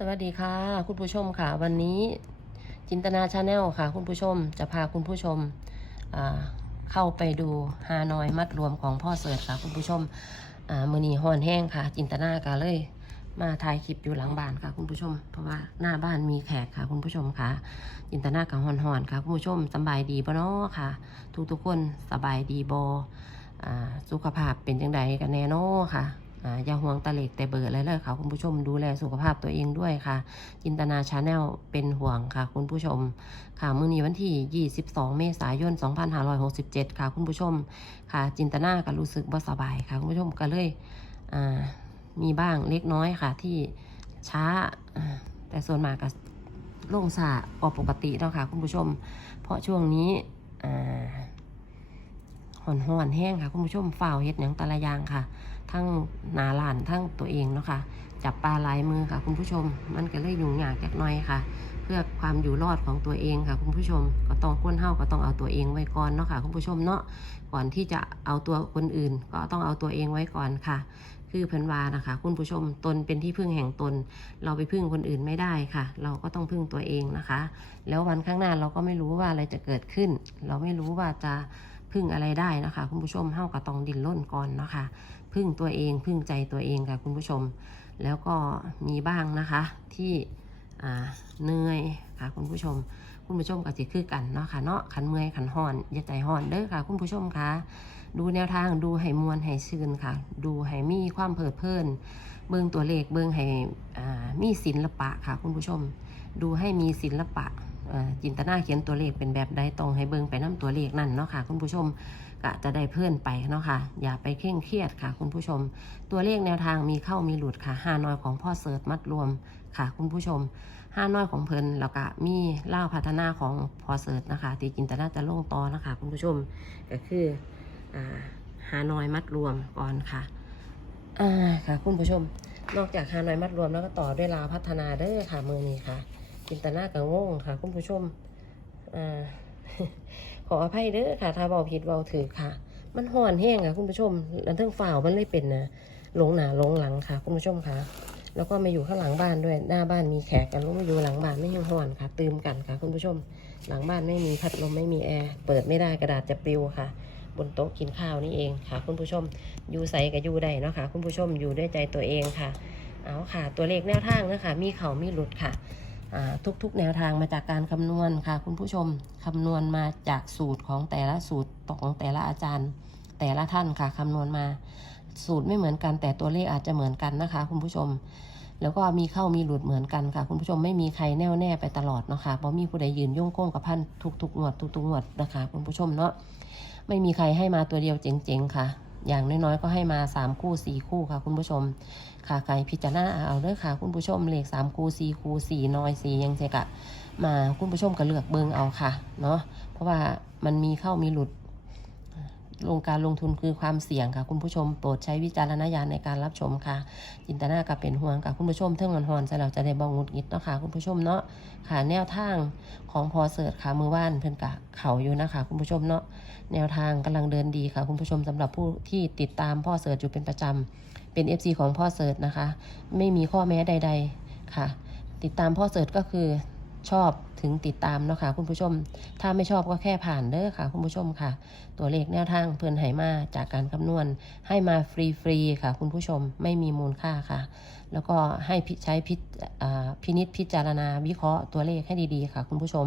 สวัสดีค่ะ คุณผู้ชมค่ะ วันนี้จินตนาชาแนลค่ะ คุณผู้ชมจะพาคุณผู้ชมเข้าไปดูฮานอยมัดรวมของพ่อเสิร์ชค่ะ คุณผู้ชมมือนีหอนแห้งค่ะ จินตนาก็เลย มาถ่ายคลิปอยู่หลังบ้านค่ะ คุณผู้ชม เพราะว่าหน้าบ้านมีแขกค่ะ คุณผู้ชมค่ะ จินตนากับห่อนค่ะ คุณผู้ชมสบายดีบ่เนาะค่ะ ทุกๆคนสบายดีบอสุขภาพเป็นจังใดกันแน่นาะค่ะ อย่าห่วงตะเล็กแต่เบิดเลยเลยค่ะ คุณผู้ชมดูแลสุขภาพตัวเองด้วยค่ะ จินตนาชาแนลเป็นห่วงค่ะ คุณผู้ชม ค่ะมื้อนี้วันที่ 22 เมษายน 2567 ค่ะ คุณผู้ชม ค่ะ จินตนาก็รู้สึกบ่สบายค่ะ คุณผู้ชมก็เลยมีบ้างเล็กน้อยค่ะ ที่ช้าแต่ส่วนมากก็ลงสากว่าปกติแล้วค่ะ คุณผู้ชม เพราะช่วงนี้ห่อนห่อนแห้งค่ะ คุณผู้ชมฝ่าวเฮ็ดหยังตะละยางค่ะ ทั้งหนาหลานทั้งตัวเองเนาะค่ะจับปลาลายมือค่ะคุณผู้ชม มันก็เลยยุ่งยากจักหน่อยค่ะ เพื่อความอยู่รอดของตัวเองค่ะ คุณผู้ชมก็ต้องก้นเฮาก็ต้องเอาตัวเองไว้ก่อนเนาะค่ะคุณผู้ชมเนาะก่อนที่จะเอาตัวคนอื่น ก็ต้องเอาตัวเองไว้ก่อนค่ะ คือเพิ่นวานะคะ คุณผู้ชมตนเป็นที่พึ่งแห่งตน เราไปพึ่งคนอื่นไม่ได้ค่ะ เราก็ต้องพึ่งตัวเองนะคะ แล้ววันข้างหน้าเราก็ไม่รู้ว่าอะไรจะเกิดขึ้น เราไม่รู้ว่าจะ พึ่งอะไรได้นะคะคุณผู้ชมเฮาก็ต้องดิ้นรนก่อนเนาะค่ะพึ่งตัวเองพึ่งใจตัวเองค่ะคุณผู้ชม แล้วก็มีบ้างนะคะที่อ่าเหนื่อยค่ะคุณผู้ชม คุณผู้ชมก็สิคือกันเนาะค่ะเนาะขันเมื่อยขันห่อนอย่าใจห่อนเด้อค่ะ คุณผู้ชมคะดูแนวทางดูให้มวลให้ชื่นค่ะ ดูให้มีความเพลิดเพลิน เบิ่งตัวเลขเบิ่งให้มีศิลปะค่ะ คุณผู้ชม ดูให้มีศิลปะ จินตนาเขียนตัวเลขเป็นแบบใดตรงให้เบิ่งไปน้ตัวเลขนั่นเนาะค่ะ คุณผู้ชมก็จะได้เพื่อนไปเนาะค่ะ อย่าไปเคร่งเครียดค่ะ คุณผู้ชม ตัวเลขแนวทางมีเข้ามีหลุดค่ะห้าน้อยของพ่อเสิร์ชมัดรวมค่ะ คุณผู้ชมห้าน้อยของเพลินแล้วก็มีเล่าพัฒนาของพ่อเสิร์ชนะคะที่จินตนาจะลงต่อนะคะ คุณผู้ชมก็คืออ่าฮานอยมัดรวมก่อนค่ะอ่าค่ะ คุณผู้ชม นอกจากฮานอยมัดรวมแล้วก็ต่อด้วยลาพัฒนาเด้อค่ะมือนี้ค่ะ จินตนากับงงค่ะ คุณผู้ชมอ่าขออภัยเด้อค่ะ ถ้าเบาผิดเบาถือค่ะ มันห่อนแห้งค่ะ คุณผู้ชมแล้วเรื่องฝ่าวมันเลยเป็นนะหลงหนาหลงหลังค่ะ คุณผู้ชมค่ะ แล้วก็มาอยู่ข้างหลังบ้านด้วย หน้าบ้านมีแขกกันแล้วมาอยู่หลังบ้านไม่ยังห่อนค่ะ ตืมกันค่ะ คุณผู้ชม หลังบ้านไม่มีพัดลมไม่มีแอร์เปิดไม่ได้กระดาษจะปลิวค่ะ บนโต๊ะกินข้าวนี่เองค่ะ คุณผู้ชมอยู่ใสกับอยู่ได้เนาะค่ะ คุณผู้ชมอยู่ด้วยใจตัวเองค่ะ เอาค่ะ ตัวเลขแนวทางนะคะมีเขามีหลุดค่ะ ทุกๆ แนวทางมาจากการคำนวณค่ะ คุณผู้ชมคำนวณมาจากสูตรของแต่ละสูตรของแต่ละอาจารย์ แต่ละท่านค่ะคำนวณมา สูตรไม่เหมือนกัน แต่ตัวเลขอาจจะเหมือนกันนะคะ คุณผู้ชม แล้วก็มีเข้ามีหลุดเหมือนกันค่ะ คุณผู้ชมไม่มีใครแน่วแน่ไปตลอดนะคะเพราะมีผู้ใดยืนย่งโค้งกับพันทุกๆงวดทุกๆงวดนะคะ คุณผู้ชมเนาะไม่มีใครให้มาตัวเดียวเจ๋งๆค่ะ อย่างน้อยๆ ก็ให้มาสามคู่สี่คู่ค่ะคุณผู้ชม ค่ะใครพิจารณาเอาเด้อค่ะ คุณผู้ชมเลขสามคูสี่คูสี่น้อยสี่ยังเจกะมาคุณผู้ชมก็เลือกเบิงเอาค่ะเนาะเพราะว่ามันมีเข้ามีหลุด ลงการลงทุนคือความเสี่ยงค่ะ คุณผู้ชมโปรดใช้วิจารณญาณในการรับชมค่ะ จินตนากับเป็นห่วงกับคุณผู้ชมเท่งหอนๆใส่เราจะได้บองงุดงิดเนาะค่ะ คุณผู้ชมเนาะค่ะแนวทางของพอเสิร์ชค่ะมือว่านเพิ่นกะเขาอยู่นะคะ คุณผู้ชมเนาะแนวทางกำลังเดินดีค่ะ คุณผู้ชมสำหรับผู้ที่ติดตามพ่อเสิร์ชอยู่เป็นประจำเป็น FC ของพ่อเสิร์ชนะคะ ไม่มีข้อแม้ใด ๆค่ะ ติดตามพ่อเสิร์ชก็คือชอบ ถึงติดตามเนาะค่ะคุณผู้ชม ถ้าไม่ชอบก็แค่ผ่านเด้อค่ะ คุณผู้ชมค่ะ ตัวเลขแนวทางเพื่อนไหมาจากการคำนวณ ให้มาฟรีๆค่ะ คุณผู้ชมไม่มีมูลค่าค่ะ แล้วก็ให้ใช้พิจาพินิษพิจารณาวิเคราะห์ตัวเลขให้ดีๆค่ะ คุณผู้ชม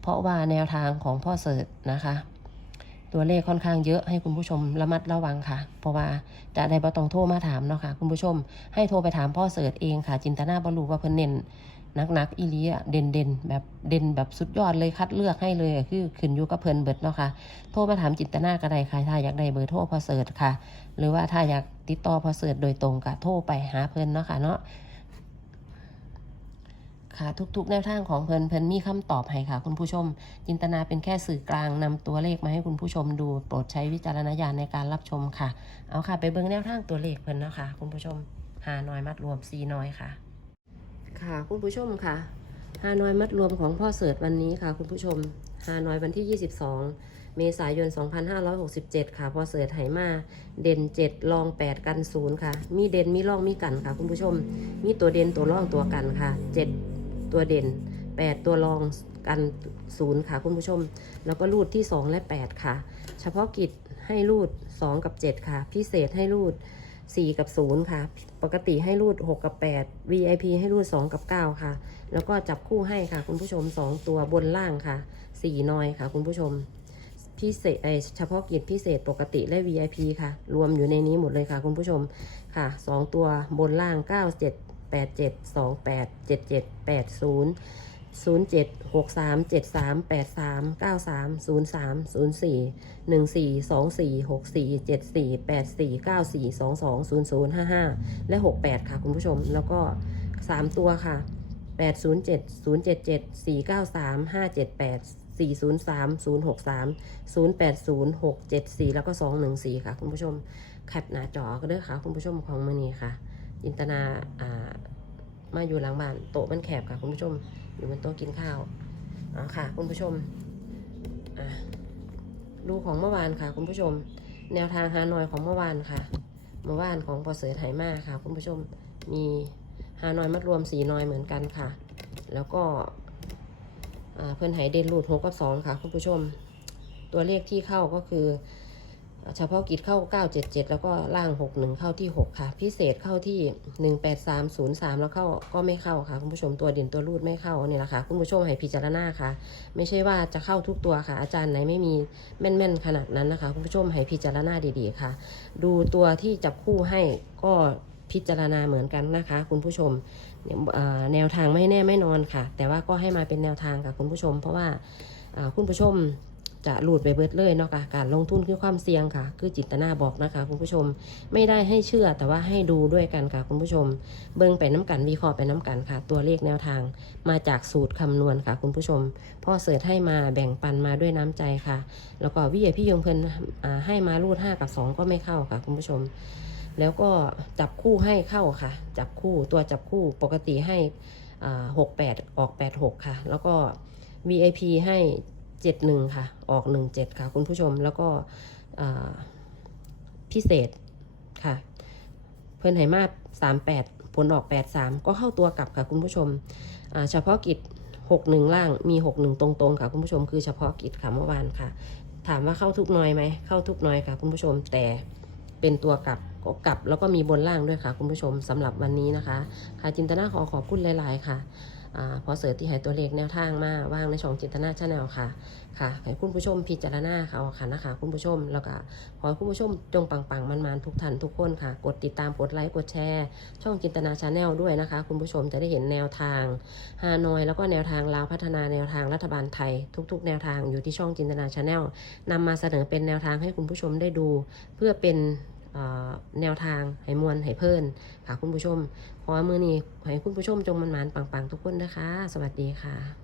เพราะว่าแนวทางของพ่อเสิร์ชนะคะตัวเลขค่อนข้างเยอะให้คุณผู้ชมระมัดระวังค่ะ เพราะว่าจะได้บ่ต้องโทรมาถามเนาะค่ะ คุณผู้ชมให้โทรไปถามพ่อเสิร์ชเองค่ะ จินตนาบรูว่าเพิ่นเน้น นักๆอีลีอะเด่นเด่นแบบเด่นแบบสุดยอดเลยคัดเลือกให้เลยคือขึ้นอยู่กับเพิ่นเบิดเนาะค่ะโทรมาถามจินตนาก็ได้ค่ะถ้าอยากได้เบอร์โทรพอเสิร์ชค่ะ หรือว่าถ้าอยากติดต่อพอเสิร์ชโดยตรงก็โทรไปหาเพิ่นเนาะค่ะเนาะค่ะทุกๆแนวทางของเพิ่นเพิ่นมีคำตอบให้ค่ะ คุณผู้ชม จินตนาเป็นแค่สื่อกลางนำตัวเลขมาให้คุณผู้ชมดูโปรดใช้วิจารณญาณในการรับชมค่ะ เอาค่ะ ไปเบิ่งแนวทางตัวเลขเพิ่นเนาะค่ะคุณผู้ชมหาน้อยมัดรวมซีน้อยค่ะ ค่ะ คุณผู้ชมค่ะหานอยมัดรวมของพ่อเสิร์ชวันนี้ค่ะ คุณผู้ชมหานอยวันที่ 22 เมษายน 2567 ค่ะพ่อเสิร์ชไหมาเด่น 7 รอง 8 กัน 0 ค่ะ มีเด่นมีร่องมีกันค่ะ คุณผู้ชม มีตัวเด่นตัวร่องตัวกันค่ะ 7 ตัวเด่น 8 ตัวรองกัน 0 ค่ะ คุณผู้ชม แล้วก็รูดที่ 2 และ 8 ค่ะ เฉพาะกิจให้รูด 2 กับ 7 ค่ะ พิเศษให้รูด 4 กับ 0 ค่ะ ปกติให้รูด 6 กับ 8 VIP ให้รูด 2 กับ 9 ค่ะ แล้วก็จับคู่ให้ค่ะ คุณผู้ชม 2 ตัวบนล่างค่ะ 4 นอยค่ะ คุณผู้ชม พิเศษเอยเฉพาะกิจพิเศษปกติและ VIP ค่ะ รวมอยู่ในนี้หมดเลยค่ะ คุณผู้ชมค่ะ 2 ตัวบนล่าง 97 87 28 77 80 07 63 73 83 93 03 04 14 24 64 74 84 94 22 00 55และ68ค่ะคุณผู้ชม แล้วก็3ตัวค่ะ807 077 493 578 403 063 080 674 แล้วก็ 214 ค่ะ คุณผู้ชม แคปหน้าจอก็เด้อค่ะ คุณผู้ชมของมือนี้ค่ะจินตนาอ่า มาอยู่หลังบ้านโต๊ะมันแคบค่ะคุณผู้ชม อยู่บนโต๊ะกินข้าวเอ๋อค่ะ คุณผู้ชมอะดูของเมื่อวานค่ะ คุณผู้ชม แนวทางฮานอยของเมื่อวานค่ะ เมื่อวานของปอเสือไหมาค่ะ คุณผู้ชมมีฮานอยมัดรวมสีนอยเหมือนกันค่ะ แล้วก็เพื่อนไหเด่นรูดหกกับสองค่ะ คุณผู้ชม ตัวเลขที่เข้าก็คือ เฉพาะกิจเข้า 977 แล้วก็ล่าง 61 เข้าที่ 6 ค่ะ พิเศษเข้าที่ 18303 แล้วเข้าก็ไม่เข้าค่ะ คุณผู้ชมตัวเด่นตัวรูดไม่เข้านี่แหละค่ะ คุณผู้ชมให้พิจารณาค่ะ ไม่ใช่ว่าจะเข้าทุกตัวค่ะ อาจารย์ไหนไม่มีแม่นๆขนาดนั้นนะคะ คุณผู้ชมให้พิจารณาดีๆค่ะ ดูตัวที่จับคู่ให้ก็พิจารณาเหมือนกันนะคะ คุณผู้ชมแนวทางไม่แน่ไม่นอนค่ะ แต่ว่าก็ให้มาเป็นแนวทางค่ะคุณผู้ชม เพราะว่าคุณผู้ชม จะหลุดไปเบิดเลยเนาะค่ะการลงทุนคือความเสี่ยงค่ะ คือจิตนาบอกนะคะ คุณผู้ชมไม่ได้ให้เชื่อแต่ว่าให้ดูด้วยกันค่ะคุณผู้ชม เบิ่งไปน้ำกันวิเคราะห์ไปน้ำกันค่ะ ตัวเลขแนวทาง มาจากสูตรคำนวณค่ะ คุณผู้ชมพ่อเสิร์ชให้มาแบ่งปันมาด้วยน้ำใจค่ะ แล้วก็วิเยพี่ยงเพลินให้มารูด5กับ 2 ก็ไม่เข้าค่ะ คุณผู้ชม แล้วก็จับคู่ให้เข้าค่ะ จับคู่ตัวจับคู่ปกติให้หกแปดออกแปดหกค่ะ แล้วก็ VIP ให้ 71ค่ะ ออก17ค่ะ คุณผู้ชมแล้วก็พิเศษค่ะ เพื่อนไหมา38ผลออก83ก็เข้าตัวกลับค่ะคุณผู้ชมเฉพาะกิจ61ล่างมี61ตรงๆค่ะคุณผู้ชมคือเฉพาะกิจค่ะเมื่อวานค่ะ ถามว่าเข้าทุกน้อยไหมเข้าทุกน้อยค่ะคุณผู้ชมแต่เป็นตัวกลับก็กลับแล้วก็มีบนล่างด้วยค่ะ คุณผู้ชมสำหรับวันนี้นะคะ ค่ะจินตนาขอขอบคุณหลาย ๆ ค่ะ พอเสิร์ชที่หายตัวเลขแนวทางมาว่างในช่องจินตนาชาแนลค่ะ ค่ะให้คุณผู้ชมพิจารณาค่ะค่ะนะคะ คุณผู้ชมแล้วก็ขอให้คุณผู้ชมจงปังๆมันๆทุกท่านทุกคนค่ะ กดติดตามกดไลค์กดแชร์ ช่องจินตนาชาแนลด้วยนะคะ คุณผู้ชมจะได้เห็นแนวทางฮานอยแล้วก็แนวทางลาวพัฒนาแนวทางรัฐบาลไทย ทุก ๆ แนวทางอยู่ที่ช่องจินตนาชาแนลนำมาเสนอเป็นแนวทางให้คุณผู้ชมได้ดู เพื่อเป็น แนวทางให้มวลให้เพิ่นค่ะคุณผู้ชมขอมือนี้ให้คุณผู้ชมจงมันหมานปังๆ ทุกคนนะคะ สวัสดีค่ะ